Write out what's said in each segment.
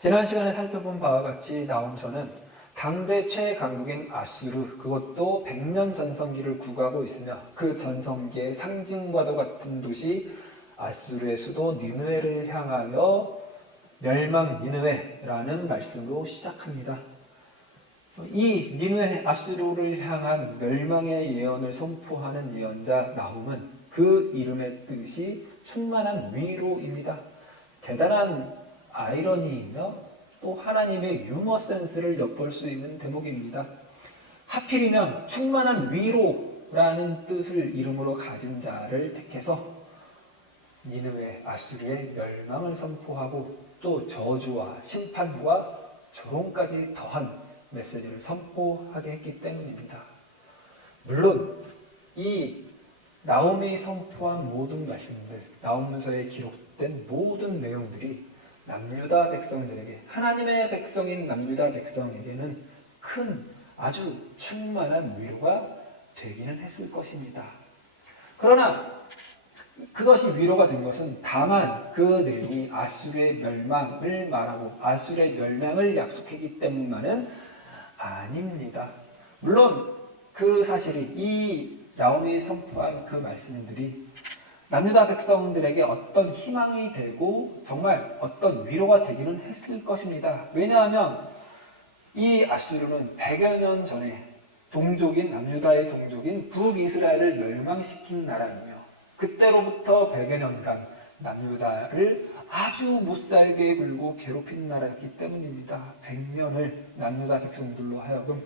지난 시간에 살펴본 바와 같이 나홈서는 당대 최강국인 아수르, 그것도 100년 전성기를 구가하고 있으며 그 전성기의 상징과도 같은 도시 아수르의 수도 니느웨를 향하여 멸망 니느웨라는 말씀으로 시작합니다. 이 니느웨 아수르를 향한 멸망의 예언을 선포하는 예언자 나홈은 그 이름의 뜻이 충만한 위로입니다. 대단한 아이러니이며 또 하나님의 유머 센스를 엿볼 수 있는 대목입니다. 하필이면 충만한 위로라는 뜻을 이름으로 가진 자를 택해서 니느웨 아수르의 멸망을 선포하고 또 저주와 심판과 조롱까지 더한 메시지를 선포하게 했기 때문입니다. 물론 이 나홈이 선포한 모든 말씀들, 나홈서에 기록된 모든 내용들이 남유다 백성들에게, 하나님의 백성인 남유다 백성에게는 큰 아주 충만한 위로가 되기는 했을 것입니다. 그러나 그것이 위로가 된 것은 다만 그 내용이 아수르의 멸망을 말하고 아수르의 멸망을 약속했기 때문만은 아닙니다. 물론 그 사실이, 이 나홈이 선포한 그 말씀들이 남유다 백성들에게 어떤 희망이 되고 정말 어떤 위로가 되기는 했을 것입니다. 왜냐하면 이 아수르는 100여 년 전에 동족인 남유다의 동족인 북이스라엘을 멸망시킨 나라이며 그때로부터 100여 년간 남유다를 아주 못살게 굴고 괴롭힌 나라였기 때문입니다. 100년을 남유다 백성들로 하여금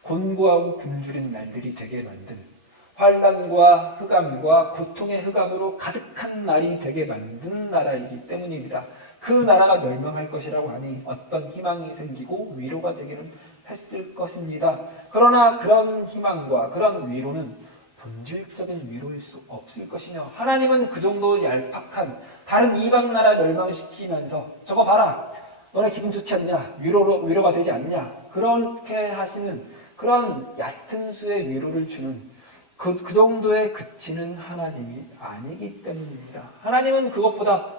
곤고하고 굶주린 날들이 되게 만든, 환난과 흑암과 고통의 흑암으로 가득한 날이 되게 만든 나라이기 때문입니다. 그 나라가 멸망할 것이라고 하니 어떤 희망이 생기고 위로가 되기는 했을 것입니다. 그러나 그런 희망과 그런 위로는 본질적인 위로일 수 없을 것이며, 하나님은 그 정도 얄팍한 다른 이방 나라 멸망시키면서 저거 봐라, 너네 기분 좋지 않냐, 위로가 되지 않냐, 그렇게 하시는 그런 얕은 수의 위로를 주는 그 정도에 그치는 하나님이 아니기 때문입니다. 하나님은 그것보다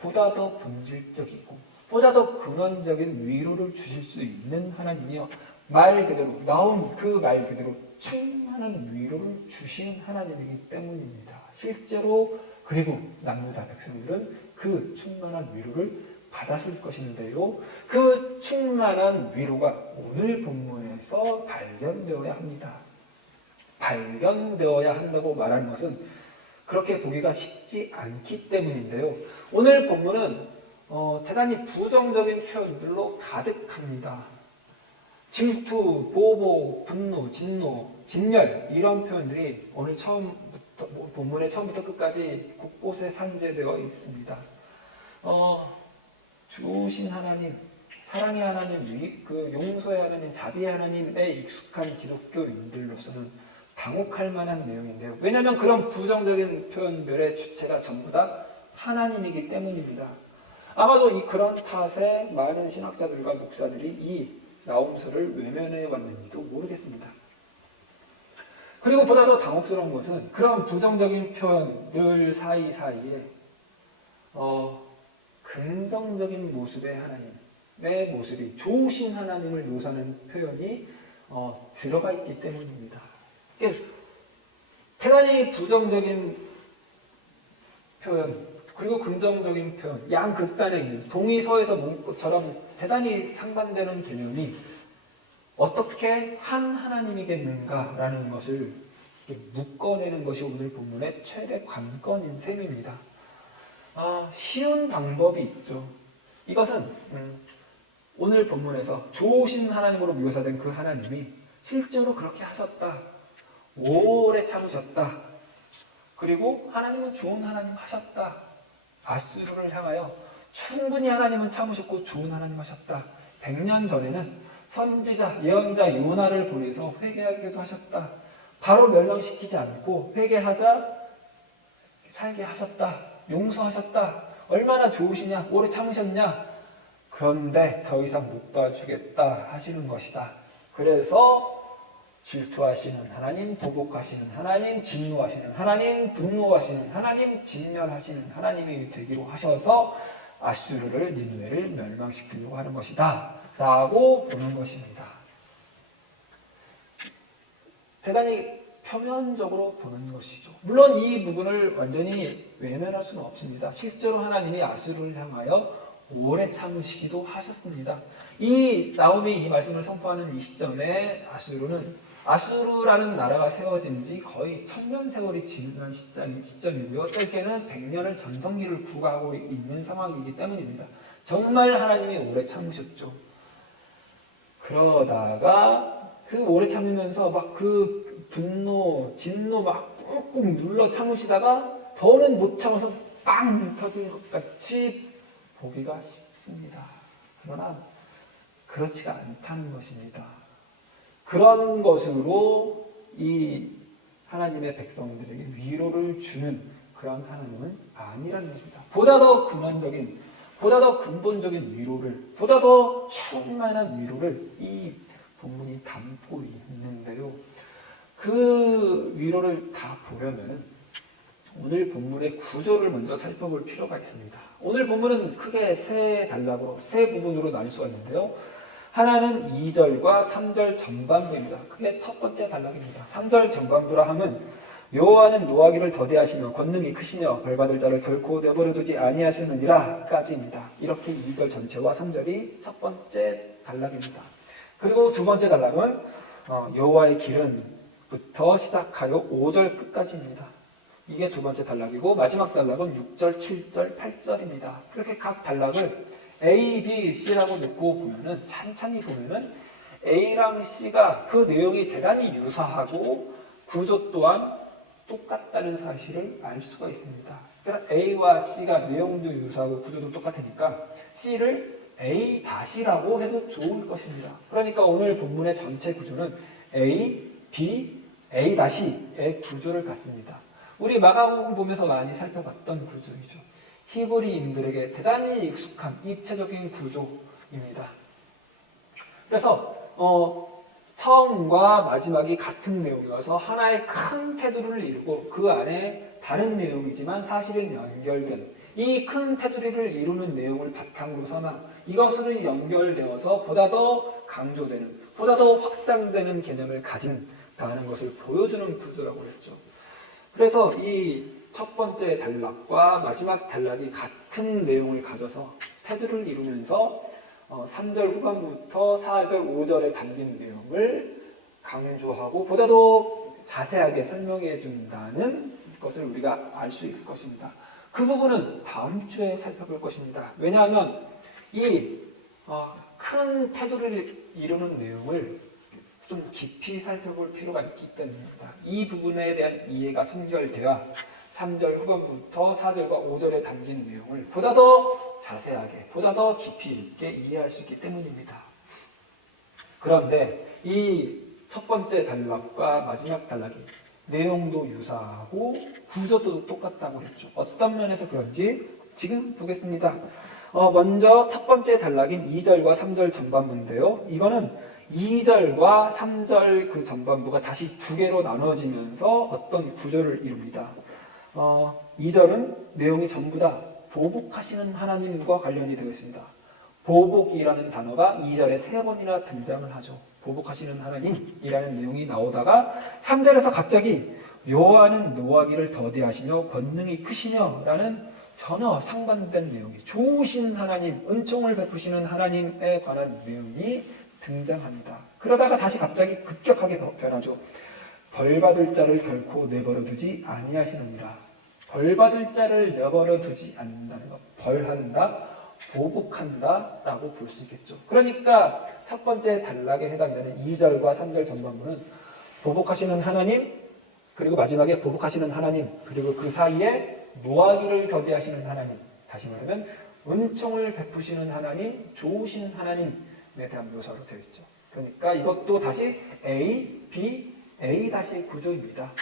더 본질적이고 보다 더 근원적인 위로를 주실 수 있는 하나님이요, 말 그대로 나온 그 말 그대로 충만한 위로를 주신 하나님이기 때문입니다. 실제로 그리고 남유다 백성들은 그 충만한 위로를 받았을 것인데요, 그 충만한 위로가 오늘 본문에서 발견되어야 합니다. 발견되어야 한다고 말하는 것은 그렇게 보기가 쉽지 않기 때문인데요, 오늘 본문은 대단히 부정적인 표현들로 가득합니다. 질투, 보복, 분노, 진노, 진멸, 이런 표현들이 오늘 본문의 처음부터 끝까지 곳곳에 산재되어 있습니다. 좋으신 하나님, 사랑의 하나님, 그 용서의 하나님, 자비의 하나님에 익숙한 기독교인들로서는 당혹할 만한 내용인데요. 왜냐하면 그런 부정적인 표현들의 주체가 전부 다 하나님이기 때문입니다. 아마도 그런 탓에 많은 신학자들과 목사들이 이 나홈서를 외면해 왔는지도 모르겠습니다. 그리고 보다 더 당혹스러운 것은 그런 부정적인 표현들 사이사이에 긍정적인 모습의 하나님의 모습이, 좋으신 하나님을 묘사하는 표현이 들어가 있기 때문입니다. 대단히 부정적인 표현 그리고 긍정적인 표현, 양극단에 있는 동의서에서 문구처럼 대단히 상반되는 개념이 어떻게 한 하나님이겠는가라는 것을 묶어내는 것이 오늘 본문의 최대 관건인 셈입니다. 쉬운 방법이 있죠. 이것은 오늘 본문에서 좋으신 하나님으로 묘사된 그 하나님이 실제로 그렇게 하셨다, 오래 참으셨다, 그리고 하나님은 좋은 하나님 하셨다, 아수르를 향하여 충분히 하나님은 참으셨고 좋은 하나님 하셨다, 100년 전에는 선지자, 예언자 요나를 보내서 회개하기도 하셨다, 바로 멸망시키지 않고 회개하자 살게 하셨다, 용서하셨다, 얼마나 좋으시냐, 오래 참으셨냐, 그런데 더 이상 못 봐주겠다 하시는 것이다. 그래서 질투하시는 하나님, 보복하시는 하나님, 진노하시는 하나님, 분노하시는 하나님, 진멸하시는 하나님이 되기로 하셔서 아수르를 니누에를 멸망시키려고 하는 것이다 라고 보는 것입니다. 대단히 표면적으로 보는 것이죠. 물론 이 부분을 완전히 외면할 수는 없습니다. 실제로 하나님이 아수르를 향하여 오래 참으시기도 하셨습니다. 이 나홈이 이 말씀을 선포하는 이 시점에 아수르라는 나라가 세워진 지 거의 1000년 세월이 지난 시점이고요. 짧게는 100년을 전성기를 구가하고 있는 상황이기 때문입니다. 정말 하나님이 오래 참으셨죠. 그러다가 그 오래 참으면서 막 그 분노, 진노 막 꾹꾹 눌러 참으시다가 더는 못 참아서 빵 터진 것 같이 보기가 쉽습니다. 그러나 그렇지가 않다는 것입니다. 그런 것으로 이 하나님의 백성들에게 위로를 주는 그런 하나님은 아니라는 것입니다. 보다 더 근원적인, 보다 더 근본적인 위로를, 보다 더 충만한 위로를 이 본문이 담고 있는데요. 그 위로를 다 보려면 오늘 본문의 구조를 먼저 살펴볼 필요가 있습니다. 오늘 본문은 크게 세 단락으로, 세 부분으로 나눌 수가 있는데요. 하나는 2절과 3절 전반부입니다. 그게 첫 번째 단락입니다. 3절 전반부라 하면 여호와는 노하기를 더디하시며 권능이 크시며 벌받을 자를 결코 내버려 두지 아니하시느니라 까지입니다. 이렇게 2절 전체와 3절이 첫 번째 단락입니다. 그리고 두 번째 단락은 여호와의 길은 부터 시작하여 5절 끝까지입니다. 이게 두 번째 단락이고 마지막 단락은 6절, 7절, 8절입니다. 그렇게 각 단락을 A, B, C라고 놓고 보면은 찬찬히 보면은 A랑 C가 그 내용이 대단히 유사하고 구조 또한 똑같다는 사실을 알 수가 있습니다. 그러니까 A와 C가 내용도 유사하고 구조도 똑같으니까 C를 A-라고 해도 좋을 것입니다. 그러니까 오늘 본문의 전체 구조는 A, B, A-의 구조를 갖습니다. 우리 마가복음 보면서 많이 살펴봤던 구조이죠. 히브리인들에게 대단히 익숙한 입체적인 구조입니다. 그래서 처음과 마지막이 같은 내용이어서 하나의 큰 테두리를 이루고 그 안에 다른 내용이지만 사실은 연결된 이 큰 테두리를 이루는 내용을 바탕으로 삼아 이것으로 연결되어서 보다 더 강조되는, 보다 더 확장되는 개념을 가진다는 것을 보여주는 구조라고 했죠. 그래서 이 첫 번째 단락과 마지막 단락이 같은 내용을 가져서 테두리를 이루면서 3절 후반부터 4절, 5절에 담긴 내용을 강조하고 보다 더 자세하게 설명해 준다는 것을 우리가 알 수 있을 것입니다. 그 부분은 다음 주에 살펴볼 것입니다. 왜냐하면 이 큰 테두리를 이루는 내용을 좀 깊이 살펴볼 필요가 있기 때문입니다. 이 부분에 대한 이해가 선결되어야 3절 후반부터 4절과 5절에 담긴 내용을 보다 더 자세하게, 보다 더 깊이 있게 이해할 수 있기 때문입니다. 그런데 이 첫 번째 단락과 마지막 단락이 내용도 유사하고 구조도 똑같다고 그랬죠. 어떤 면에서 그런지 지금 보겠습니다. 먼저 첫 번째 단락인 2절과 3절 전반부인데요. 이거는 2절과 3절 그 전반부가 다시 두 개로 나눠지면서 어떤 구조를 이룹니다. 2절은 내용이 전부 다 보복하시는 하나님과 관련이 되어 있습니다. 보복이라는 단어가 2절에 3번이나 등장을 하죠. 보복하시는 하나님이라는 내용이 나오다가 3절에서 갑자기 여호와는 노하기를 더디하시며 권능이 크시며 라는 전혀 상반된 내용이, 좋으신 하나님, 은총을 베푸시는 하나님에 관한 내용이 등장합니다. 그러다가 다시 갑자기 급격하게 변하죠. 벌받을 자를 결코 내버려 두지 아니하시느니라. 벌받을 자를 내버려 두지 않는다는 것, 벌한다, 보복한다 라고 볼 수 있겠죠. 그러니까 첫 번째 단락에 해당되는 2절과 3절 전반부는 보복하시는 하나님, 그리고 마지막에 보복하시는 하나님, 그리고 그 사이에 노하기를 더디하시는 하나님, 다시 말하면 은총을 베푸시는 하나님, 좋으신 하나님에 대한 묘사로 되어 있죠. 그러니까 이것도 다시 A, B, A 다시 구조입니다.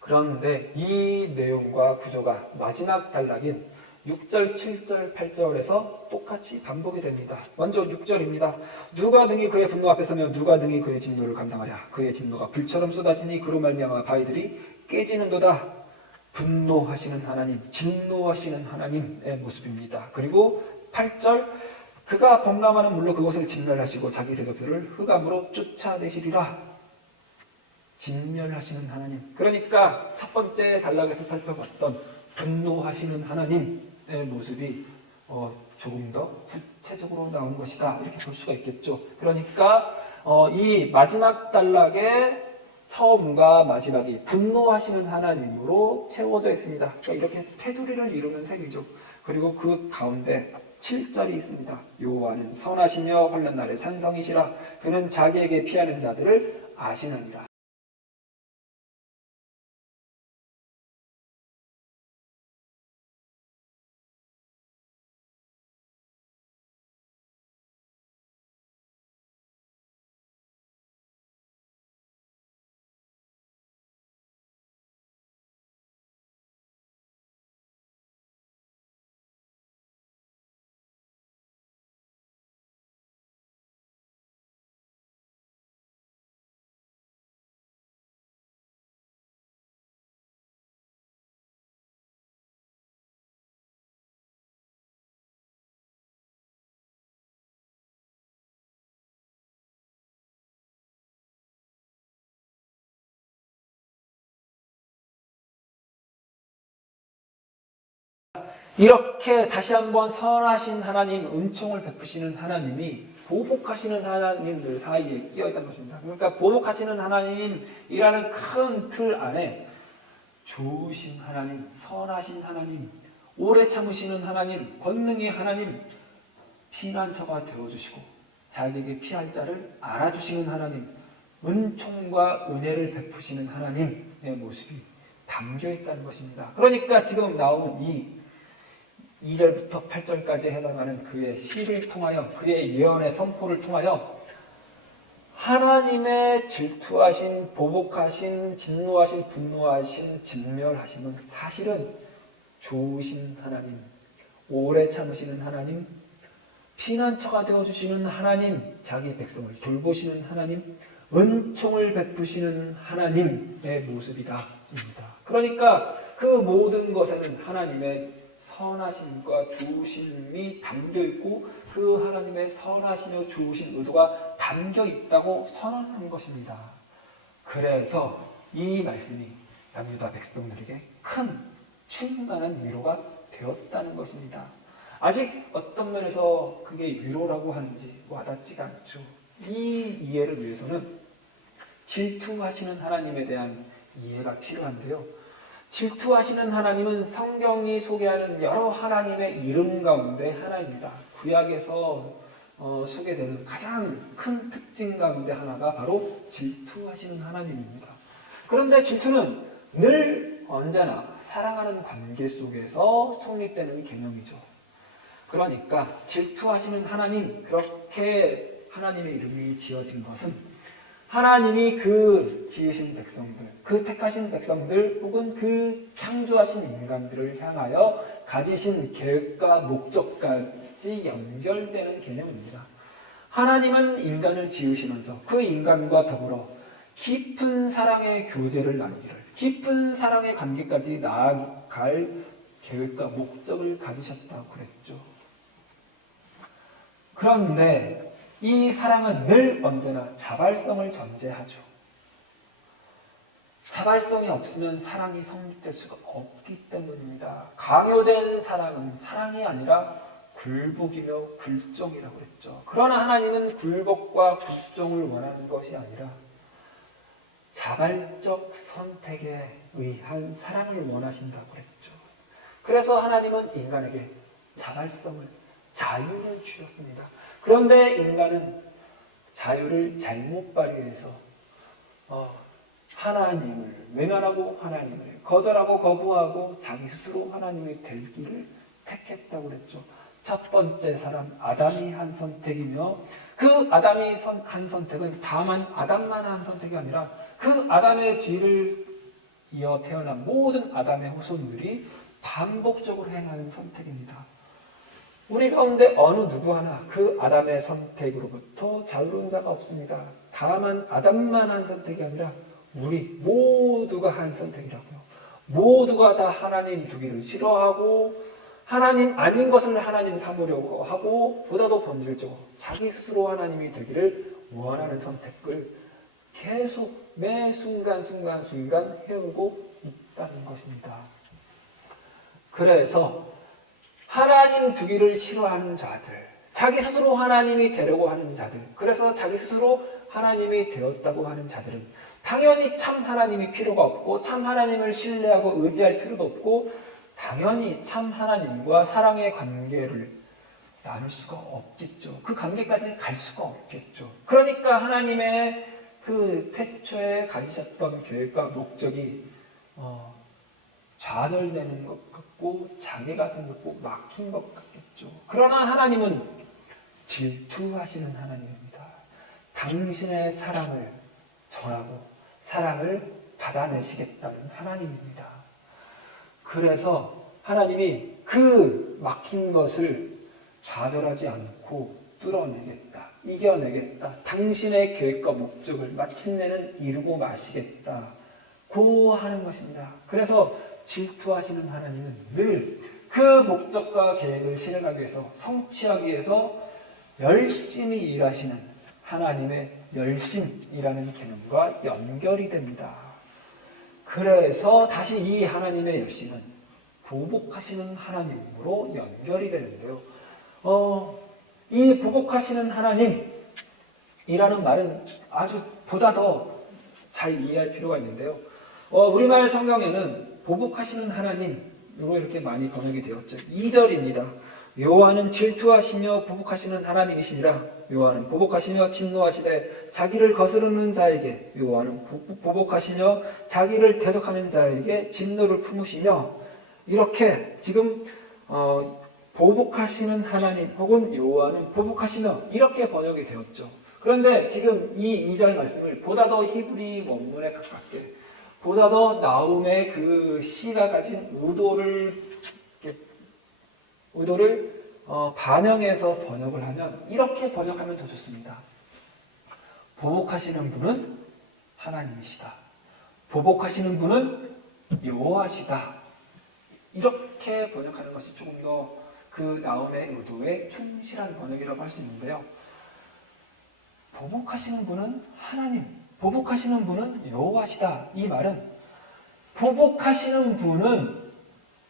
그런데 이 내용과 구조가 마지막 단락인 6절, 7절, 8절에서 똑같이 반복이 됩니다. 먼저 6절입니다. 누가 능히 그의 분노 앞에 서며 누가 능히 그의 진노를 감당하랴. 그의 진노가 불처럼 쏟아지니 그로 말미암아 바위들이 깨지는도다. 분노하시는 하나님, 진노하시는 하나님의 모습입니다. 그리고 8절, 그가 범람하는 물로 그것을 진멸하시고 자기 대적들을 흑암으로 쫓아내시리라. 진멸하시는 하나님. 그러니까 첫 번째 단락에서 살펴봤던 분노하시는 하나님의 모습이 조금 더 구체적으로 나온 것이다. 이렇게 볼 수가 있겠죠. 그러니까 이 마지막 단락의 처음과 마지막이 분노하시는 하나님으로 채워져 있습니다. 그러니까 이렇게 테두리를 이루는 셈이죠. 그리고 그 가운데 7절이 있습니다. 여호와는 선하시며 환난 날에 산성이시라. 그는 자기에게 피하는 자들을 아시느니라. 이렇게 다시 한번 선하신 하나님, 은총을 베푸시는 하나님이 보복하시는 하나님들 사이에 끼어 있다는 것입니다. 그러니까 보복하시는 하나님이라는 큰 틀 안에 좋으신 하나님, 선하신 하나님, 오래 참으시는 하나님, 권능의 하나님, 피난처가 되어주시고 자기에게 피할 자를 알아주시는 하나님, 은총과 은혜를 베푸시는 하나님의 모습이 담겨 있다는 것입니다. 그러니까 지금 나온 이 2절부터 8절까지 해당하는 그의 시를 통하여, 그의 예언의 선포를 통하여 하나님의 질투하신, 보복하신, 진노하신, 분노하신, 진멸하심은 사실은 좋으신 하나님, 오래 참으시는 하나님, 피난처가 되어주시는 하나님, 자기 백성을 돌보시는 하나님, 은총을 베푸시는 하나님의 모습이다. 그러니까 그 모든 것에는 하나님의 선하심과 좋으심이 담겨있고 그 하나님의 선하시며 좋으신 의도가 담겨있다고 선언한 것입니다. 그래서 이 말씀이 남유다 백성들에게 큰 충만한 위로가 되었다는 것입니다. 아직 어떤 면에서 그게 위로라고 하는지 와닿지가 않죠. 이 이해를 위해서는 질투하시는 하나님에 대한 이해가 필요한데요. 질투하시는 하나님은 성경이 소개하는 여러 하나님의 이름 가운데 하나입니다. 구약에서 소개되는 가장 큰 특징 가운데 하나가 바로 질투하시는 하나님입니다. 그런데 질투는 늘 언제나 사랑하는 관계 속에서 성립되는 개념이죠. 그러니까 질투하시는 하나님, 그렇게 하나님의 이름이 지어진 것은 하나님이 그 지으신 백성들, 그 택하신 백성들 혹은 그 창조하신 인간들을 향하여 가지신 계획과 목적까지 연결되는 개념입니다. 하나님은 인간을 지으시면서 그 인간과 더불어 깊은 사랑의 교제를 나누기를, 깊은 사랑의 관계까지 나아갈 계획과 목적을 가지셨다고 그랬죠. 그런데 이 사랑은 늘 언제나 자발성을 전제하죠. 자발성이 없으면 사랑이 성립될 수가 없기 때문입니다. 강요된 사랑은 사랑이 아니라 굴복이며 굴종이라고 그랬죠. 그러나 하나님은 굴복과 굴종을 원하는 것이 아니라 자발적 선택에 의한 사랑을 원하신다고 그랬죠. 그래서 하나님은 인간에게 자발성을, 자유를 주셨습니다. 그런데 인간은 자유를 잘못 발휘해서 하나님을 외면하고 하나님을 거절하고 거부하고 자기 스스로 하나님이 될 길을 택했다고 그랬죠. 첫 번째 사람 아담이 한 선택이며 그 아담이 한 선택은 다만 아담만 한 선택이 아니라 그 아담의 뒤를 이어 태어난 모든 아담의 후손들이 반복적으로 행하는 선택입니다. 우리 가운데 어느 누구 하나 그 아담의 선택으로부터 자유로운 자가 없습니다. 다만 아담만 한 선택이 아니라 우리 모두가 한 선택이라고요. 모두가 다 하나님 두기를 싫어하고 하나님 아닌 것을 하나님 삼으려고 하고 보다도 본질적으로 자기 스스로 하나님이 되기를 원하는 선택을 계속 매 순간 해오고 있다는 것입니다. 그래서 하나님 두기를 싫어하는 자들, 자기 스스로 하나님이 되려고 하는 자들, 그래서 자기 스스로 하나님이 되었다고 하는 자들은 당연히 참 하나님이 필요가 없고 참 하나님을 신뢰하고 의지할 필요도 없고 당연히 참 하나님과 사랑의 관계를 나눌 수가 없겠죠. 그 관계까지 갈 수가 없겠죠. 그러니까 하나님의 그 태초에 가지셨던 계획과 목적이 좌절되는 것 같고 자기 가슴 같고 막힌 것 같겠죠. 그러나 하나님은 질투하시는 하나님입니다. 당신의 사랑을 전하고 사랑을 받아내시겠다는 하나님입니다. 그래서 하나님이 그 막힌 것을 좌절하지 않고 뚫어내겠다, 이겨내겠다, 당신의 계획과 목적을 마침내는 이루고 마시겠다 고 하는 것입니다. 그래서 질투하시는 하나님은 늘 그 목적과 계획을 실행하기 위해서 성취하기 위해서 열심히 일하시는 하나님의 열심이라는 개념과 연결이 됩니다. 그래서 다시 이 하나님의 열심은 보복하시는 하나님으로 연결이 되는데요. 이 보복하시는 하나님이라는 말은 아주 보다 더 잘 이해할 필요가 있는데요. 우리말 성경에는 보복하시는 하나님으로 이렇게 많이 번역이 되었죠. 2절입니다. 여호와는 질투하시며 보복하시는 하나님이시니라. 여호와는 보복하시며 진노하시되 자기를 거스르는 자에게, 여호와는 보복하시며 자기를 대적하는 자에게 진노를 품으시며, 이렇게 지금 보복하시는 하나님 혹은 여호와는 보복하시며 이렇게 번역이 되었죠. 그런데 지금 이 2절 말씀을 보다 더 히브리 원문에 가깝게, 보다 더 나움의 그 시가 가진 의도를 반영해서 번역을 하면 이렇게 번역하면 더 좋습니다. 보복하시는 분은 하나님이시다. 보복하시는 분은 여호와시다. 이렇게 번역하는 것이 조금 더 그 나움의 의도에 충실한 번역이라고 할 수 있는데요. 보복하시는 분은 하나님, 보복하시는 분은 여호와시다. 이 말은 보복하시는 분은,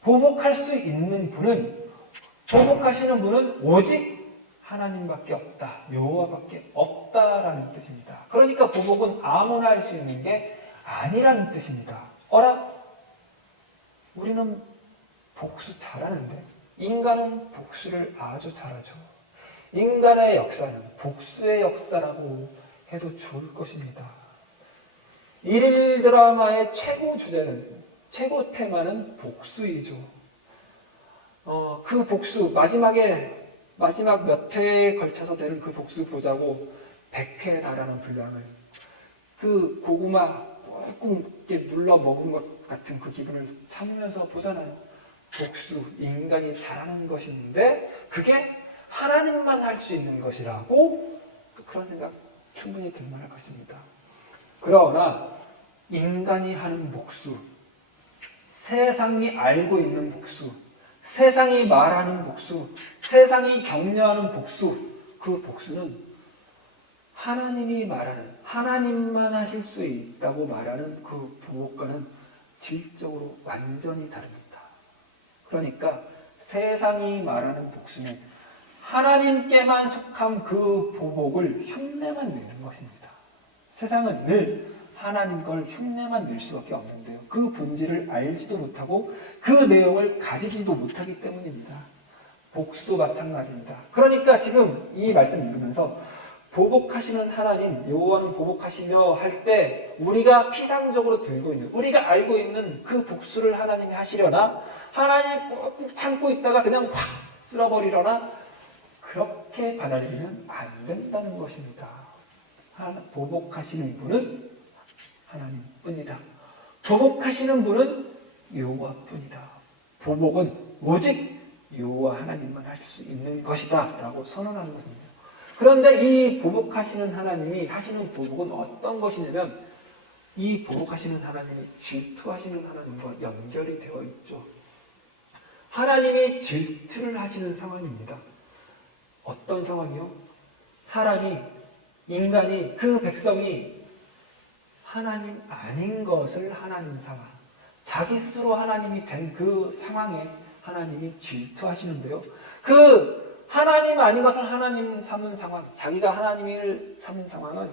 보복할 수 있는 분은, 보복하시는 분은 오직 하나님밖에 없다, 여호와밖에 없다라는 뜻입니다. 그러니까 보복은 아무나 할 수 있는 게 아니라는 뜻입니다. 어라? 우리는 복수 잘하는데 인간은 복수를 아주 잘하죠. 인간의 역사는 복수의 역사라고 해도 좋을 것입니다. 일일 드라마의 최고 주제는, 최고 테마는 복수이죠. 그 복수, 마지막 몇 회에 걸쳐서 되는 그 복수 보자고 100회에 달하는 분량을, 그 고구마 꾹꾹 눌러 먹은 것 같은 그 기분을 참으면서 보잖아요. 복수, 인간이 잘하는 것인데 그게 하나님만 할 수 있는 것이라고, 그런 생각 충분히 들만할 것입니다. 그러나 인간이 하는 복수, 세상이 알고 있는 복수, 세상이 말하는 복수, 세상이 격려하는 복수, 그 복수는 하나님이 말하는, 하나님만 하실 수 있다고 말하는 그 보복과는 질적으로 완전히 다릅니다. 그러니까 세상이 말하는 복수는 하나님께만 속한 그 보복을 흉내만 내는 것입니다. 세상은 늘 하나님 걸 흉내만 낼 수밖에 없는데요. 그 본질을 알지도 못하고 그 내용을 가지지도 못하기 때문입니다. 복수도 마찬가지입니다. 그러니까 지금 이 말씀 읽으면서 보복하시는 하나님, 여호와는 보복하시며 할 때 우리가 피상적으로 들고 있는, 우리가 알고 있는 그 복수를 하나님이 하시려나, 하나님이 꾹꾹 참고 있다가 그냥 확 쓸어버리려나, 그렇게 받아들이면 안 된다는 것입니다. 보복하시는 분은 하나님뿐이다. 보복하시는 분은 여호와뿐이다. 보복은 오직 여호와 하나님만 할 수 있는 것이다 라고 선언하는 것입니다. 그런데 이 보복하시는 하나님이 하시는 보복은 어떤 것이냐면 이 보복하시는 하나님이 질투하시는 하나님과 연결이 되어 있죠. 하나님이 질투를 하시는 상황입니다. 어떤 상황이요? 사람이, 인간이, 그 백성이 하나님 아닌 것을 하나님 삼아 자기 스스로 하나님이 된 그 상황에 하나님이 질투하시는데요. 그 하나님 아닌 것을 하나님 삼은 상황, 자기가 하나님을 삼은 상황은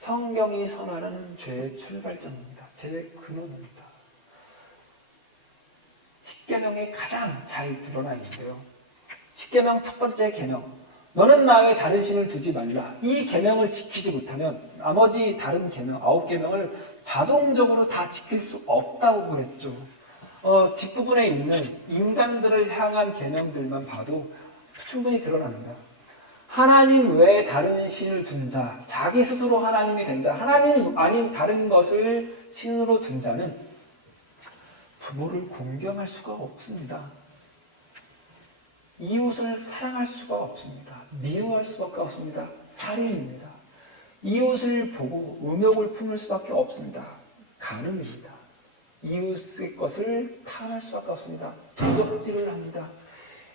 성경이 선언하는 죄의 출발점입니다. 죄의 근원입니다. 십계명에 가장 잘 드러나 있는데요. 십계명 첫 번째 계명, 너는 나 외에 다른 신을 두지 말라. 이 계명을 지키지 못하면 나머지 다른 계명, 9계명을 자동적으로 다 지킬 수 없다고 그랬죠. 뒷부분에 있는 인간들을 향한 계명들만 봐도 충분히 드러납니다. 하나님 외에 다른 신을 둔 자, 자기 스스로 하나님이 된 자, 하나님 아닌 다른 것을 신으로 둔 자는 부모를 공경할 수가 없습니다. 이웃을 사랑할 수가 없습니다. 미워할 수밖에 없습니다. 살인입니다. 이웃을 보고 음욕을 품을 수밖에 없습니다. 간음입니다. 이웃의 것을 탐할 수밖에 없습니다. 도적질을 합니다.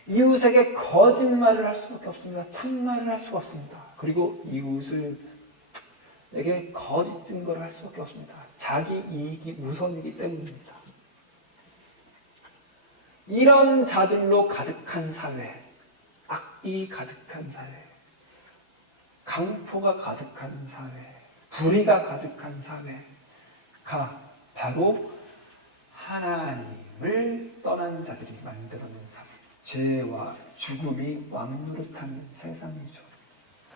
이웃에게 거짓말을 할 수밖에 없습니다. 참말을 할 수가 없습니다. 그리고 이웃에게 거짓 증거를 할 수밖에 없습니다. 자기 이익이 우선이기 때문입니다. 이런 자들로 가득한 사회, 악이 가득한 사회, 강포가 가득한 사회, 불의가 가득한 사회가 바로 하나님을 떠난 자들이 만들어낸 사회, 죄와 죽음이 왕노릇하는 세상이죠.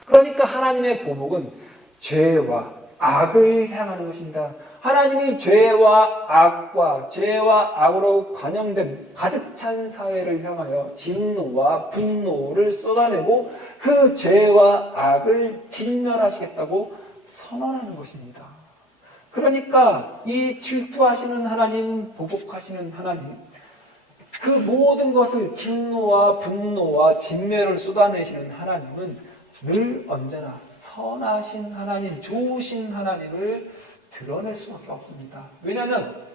그러니까 하나님의 보복은 죄와 악을 향하는 것입니다. 하나님이 죄와 악으로 관영된 가득 찬 사회를 향하여 진노와 분노를 쏟아내고 그 죄와 악을 진멸하시겠다고 선언하는 것입니다. 그러니까 이 질투하시는 하나님, 보복하시는 하나님, 그 모든 것을 진노와 분노와 진멸을 쏟아내시는 하나님은 늘 언제나 선하신 하나님, 좋으신 하나님을 드러낼 수밖에 없습니다. 왜냐하면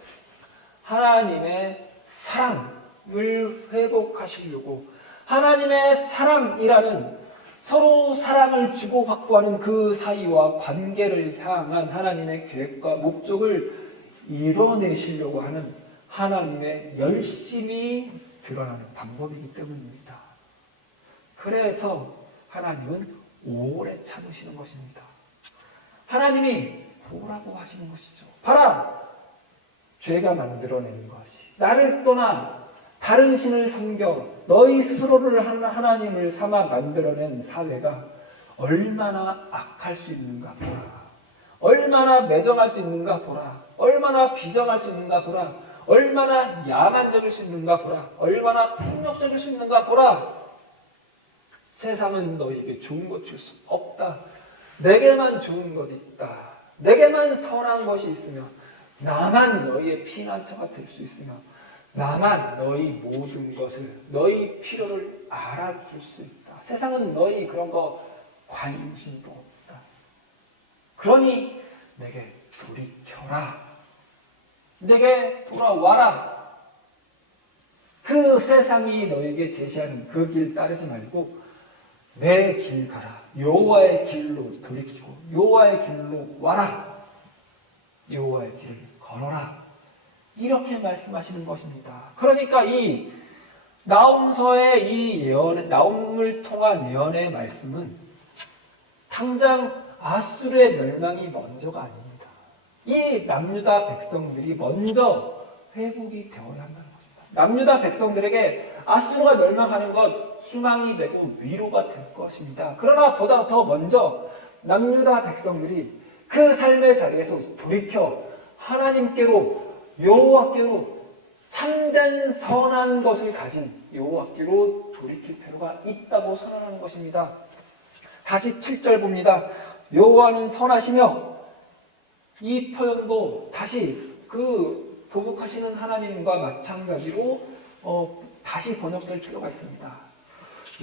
하나님의 사랑을 회복하시려고 하나님의 사랑이라는 서로 사랑을 주고받고 하는 그 사이와 관계를 향한 하나님의 계획과 목적을 이뤄내시려고 하는 하나님의 열심이 드러나는 방법이기 때문입니다. 그래서 하나님은 오래 참으시는 것입니다. 하나님이 보라고 하시는 것이죠. 봐라! 죄가 만들어낸 것이 나를 떠나 다른 신을 섬겨 너희 스스로를 하나님을 삼아 만들어낸 사회가 얼마나 악할 수 있는가 보라. 얼마나 매정할 수 있는가 보라. 얼마나 비정할 수 있는가 보라. 얼마나 야만적일 수 있는가 보라. 얼마나 폭력적일 수 있는가 보라. 세상은 너에게 좋은 것 줄 수 없다. 내게만 좋은 것 있다. 내게만 선한 것이 있으며 나만 너희의 피난처가 될 수 있으며 나만 너희 모든 것을 너희 필요를 알아줄 수 있다. 세상은 너희 그런 거 관심도 없다. 그러니 내게 돌이켜라. 내게 돌아와라. 그 세상이 너에게 제시하는 그 길 따르지 말고 내 길 가라. 여호와의 길로 돌이키고 여호와의 길로 와라. 여호와의 길을 걸어라. 이렇게 말씀하시는 것입니다. 그러니까 이 나홈서의 이 예언, 나홈을 통한 예언의 말씀은 당장 아수르의 멸망이 먼저가 아닙니다. 이 남유다 백성들이 먼저 회복이 되어야 한다는 것입니다. 남유다 백성들에게 아수르가 멸망하는 것 희망이 되고 위로가 될 것입니다. 그러나 보다 더 먼저 남유다 백성들이 그 삶의 자리에서 돌이켜 하나님께로 여호와께로 참된 선한 것을 가진 여호와께로 돌이킬 필요가 있다고 선언하는 것입니다. 다시 7절 봅니다. 여호와는 선하시며 이 표현도 다시 그 보복하시는 하나님과 마찬가지로 다시 번역될 필요가 있습니다.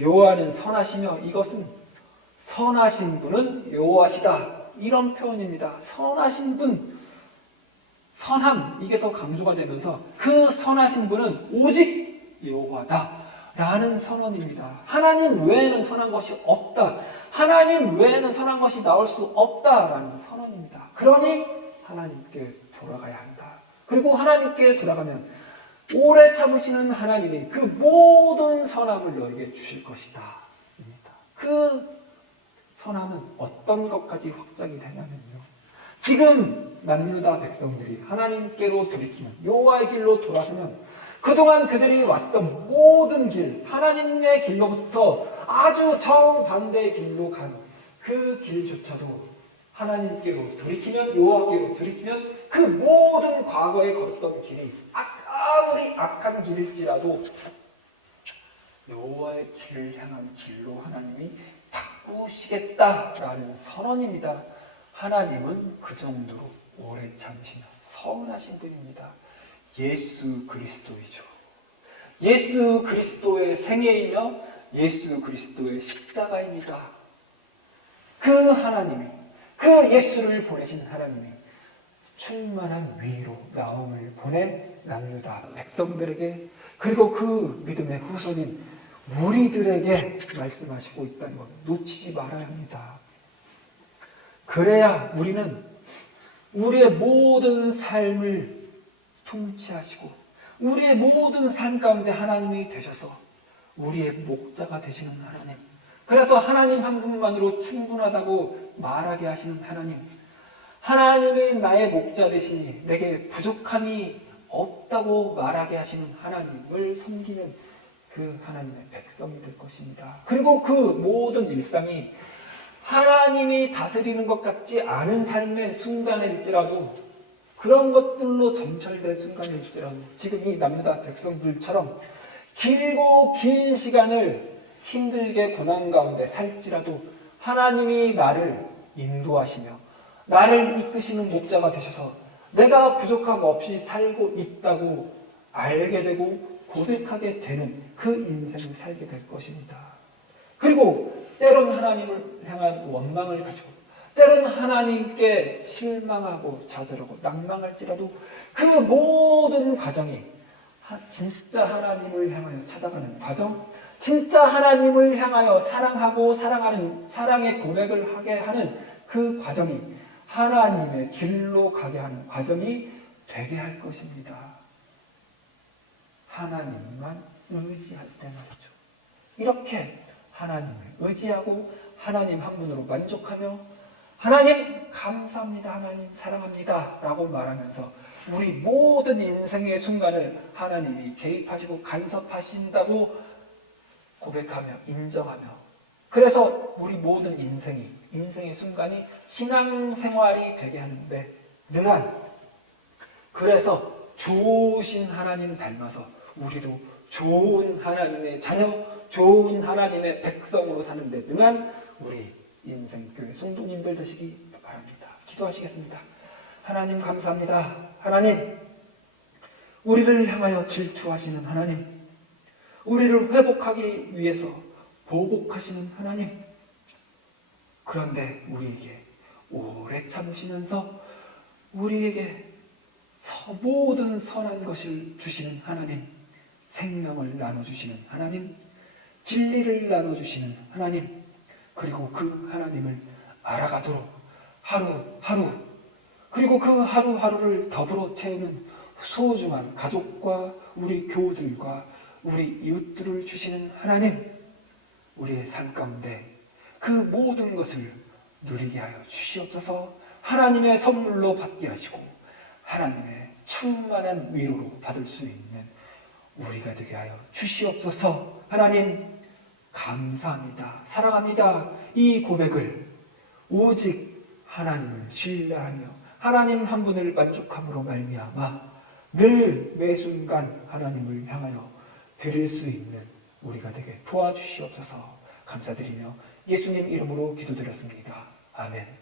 여호와는 선하시며 이것은 선하신 분은 여호와시다. 이런 표현입니다. 선하신 분, 선함, 이게 더 강조가 되면서 그 선하신 분은 오직 여호와다 라는 선언입니다. 하나님 외에는 선한 것이 없다. 하나님 외에는 선한 것이 나올 수 없다라는 선언입니다. 그러니 하나님께 돌아가야 한다. 그리고 하나님께 돌아가면 오래 참으시는 하나님이 그 모든 선함을 너에게 주실 것이다. 그 선함은 어떤 것까지 확장이 되냐면요. 지금 남유다 백성들이 하나님께로 돌이키면, 여호와의 길로 돌아서면 그동안 그들이 왔던 모든 길, 하나님의 길로부터 아주 정반대의 길로 간 그 길조차도 하나님께로 돌이키면, 여호와께로 돌이키면 그 모든 과거에 걸었던 길이 아무리 악한 길일지라도 여호와의 길을 향한 길로 하나님이 바꾸시겠다라는 선언입니다. 하나님은 그 정도로 오래 참으시는 선하신 분입니다. 예수 그리스도이죠. 예수 그리스도의 생애이며 예수 그리스도의 십자가입니다. 그 하나님이, 그 예수를 보내신 하나님이 충만한 위로 나음을 보낸 남유다 백성들에게, 그리고 그 믿음의 후손인 우리들에게 말씀하시고 있다는 것 놓치지 말아야 합니다. 그래야 우리는 우리의 모든 삶을 통치하시고 우리의 모든 삶 가운데 하나님이 되셔서 우리의 목자가 되시는 하나님, 그래서 하나님 한 분만으로 충분하다고 말하게 하시는 하나님, 하나님이 나의 목자 되시니 내게 부족함이 없다고 말하게 하시는 하나님을 섬기는 그 하나님의 백성이 될 것입니다. 그리고 그 모든 일상이 하나님이 다스리는 것 같지 않은 삶의 순간일지라도, 그런 것들로 점철될 순간일지라도, 지금 이 남유다 백성들처럼 길고 긴 시간을 힘들게 고난 가운데 살지라도 하나님이 나를 인도하시며 나를 이끄시는 목자가 되셔서 내가 부족함 없이 살고 있다고 알게 되고 고백하게 되는 그 인생을 살게 될 것입니다. 그리고 때론 하나님을 향한 원망을 가지고, 때론 하나님께 실망하고 좌절하고 낭망할지라도 그 모든 과정이 진짜 하나님을 향하여 찾아가는 과정, 진짜 하나님을 향하여 사랑하고 사랑하는 사랑의 고백을 하게 하는 그 과정이 하나님의 길로 가게 하는 과정이 되게 할 것입니다. 하나님만 의지할 때 말이죠. 이렇게 하나님을 의지하고 하나님 한 분으로 만족하며 하나님 감사합니다, 하나님 사랑합니다 라고 말하면서 우리 모든 인생의 순간을 하나님이 개입하시고 간섭하신다고 고백하며 인정하며, 그래서 우리 모든 인생의 순간이 신앙생활이 되게 하는데 능한, 그래서 좋으신 하나님 닮아서 우리도 좋은 하나님의 자녀, 좋은 하나님의 백성으로 사는데 능한 우리 인생교회 성도님들 되시기 바랍니다. 기도하시겠습니다. 하나님 감사합니다. 하나님, 우리를 향하여 질투하시는 하나님, 우리를 회복하기 위해서 보복하시는 하나님, 그런데 우리에게 오래 참으시면서 우리에게 모든 선한 것을 주시는 하나님, 생명을 나눠주시는 하나님, 진리를 나눠주시는 하나님, 그리고 그 하나님을 알아가도록 하루하루, 그리고 그 하루하루를 더불어 채우는 소중한 가족과 우리 교우들과 우리 이웃들을 주시는 하나님, 우리의 삶 가운데 그 모든 것을 누리게 하여 주시옵소서. 하나님의 선물로 받게 하시고 하나님의 충만한 위로로 받을 수 있는 우리가 되게 하여 주시옵소서. 하나님 감사합니다. 사랑합니다. 이 고백을 오직 하나님을 신뢰하며 하나님 한 분을 만족함으로 말미암아 늘 매 순간 하나님을 향하여 드릴 수 있는 우리가 되게 도와주시옵소서. 감사드리며 예수님 이름으로 기도드렸습니다. 아멘.